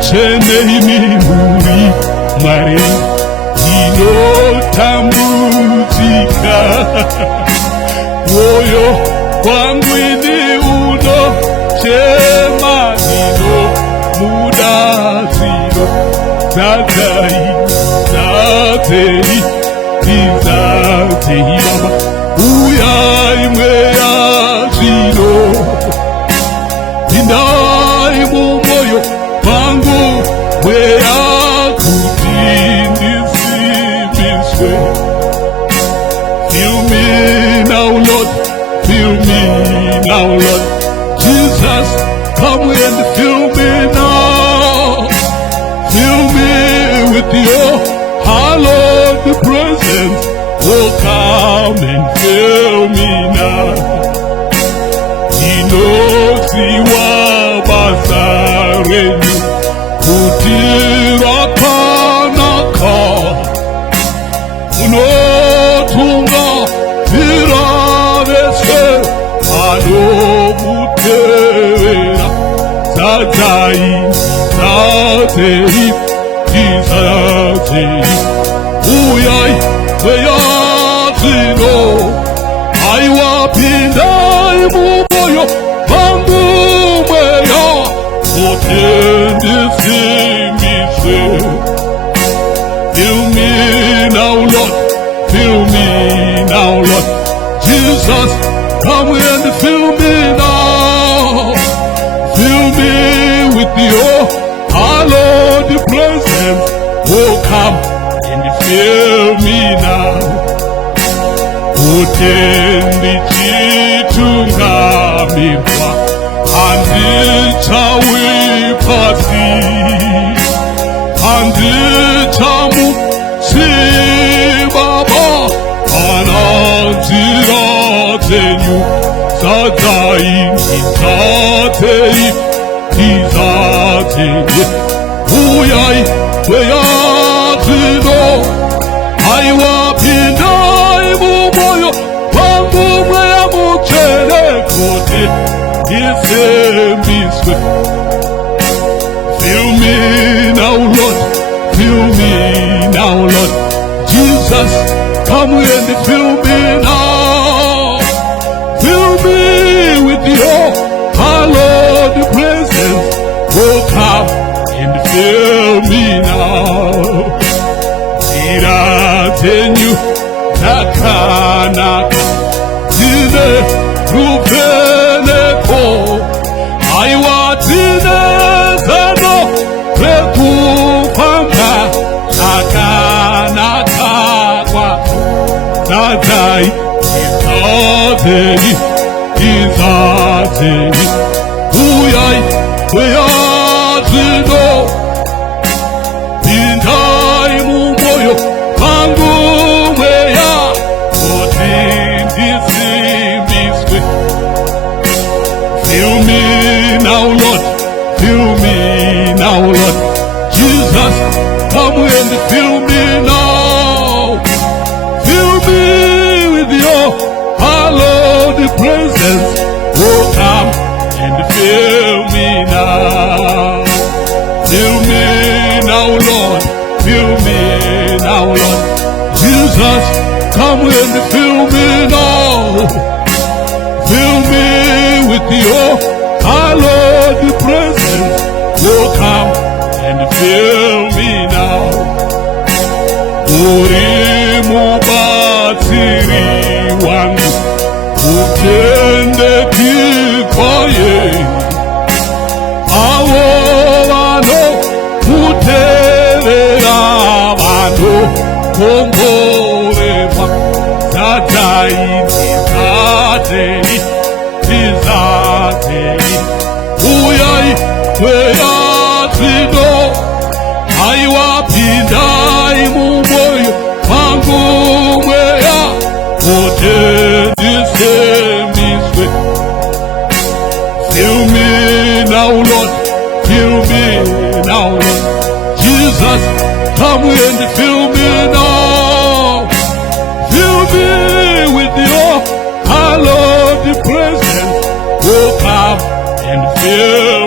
chenei muri mwari inotambudzika. Mwoyo wangu ini unochema, inomuda zvino zadzai zadzei izadzei. Baba uyai mweya zvino, pindai mumwoyo wangu mweya kuti ndisimbiswe. Fill me now, Lord, fill me now, Lord Jesus, come and fill me now. Fill me with your hallowed presence. Oh, come and fill me now. Inosiwa basarenu kutirakanaka, unotunga tiravese anomutevera. Zadzai zadzei izadzei. Uyai mweya zvino, aiwa pindai mumwoyo wangu mweya kuti ndisimbiswe. Fill me now, Lord, fill me now, Lord Jesus, come and fill me now. Fill me with your hallowed presence. Oh, come and fill me now. Kuti ndichitungamirwa handichawi pasi, handichamusi Baba kana nzira dzenyu. Zadzai izadzei izadzei. Uyai mweya zvino, aiwa pindai mumwoyo wangu mweya mutsvene kuti ndisimbiswe. Fill me now, Lord, fill me now, Lord Jesus, come and fill me now. Fill me with your hallowed presence. Oh, come and fill me now. Zira dzenyu dzakanaka dzine rupeneko, aiwa dzine zano rekufamba zvakanaka kwako. Zadzai izadzei izadzei. Uyai mweya zvino, pindai mumwoyo wangu mweya kuti ndisimbiswe. Fill me now, Lord, fill me now, Lord Jesus, come and fill me now. Fill me with your hallowed presence. Oh, come and fill me now. Fill me now, Lord, fill me now, Lord Jesus, come and fill me now. Fill me with your hallowed presence. Oh, come and fill me now. Uri mubatsiri wangu, utendekikwaye avo vanokutevera vanokomborerwa. Zadzai izadzei izadzei. Uyai mweya zvino, aiwa pindai mumwoyo wangu mweya kuti ndisimbiswe. Fill me now, Lord, fill me now, Lord Jesus, come and fill me now. Fill me with your hallowed presence. Oh, come and fill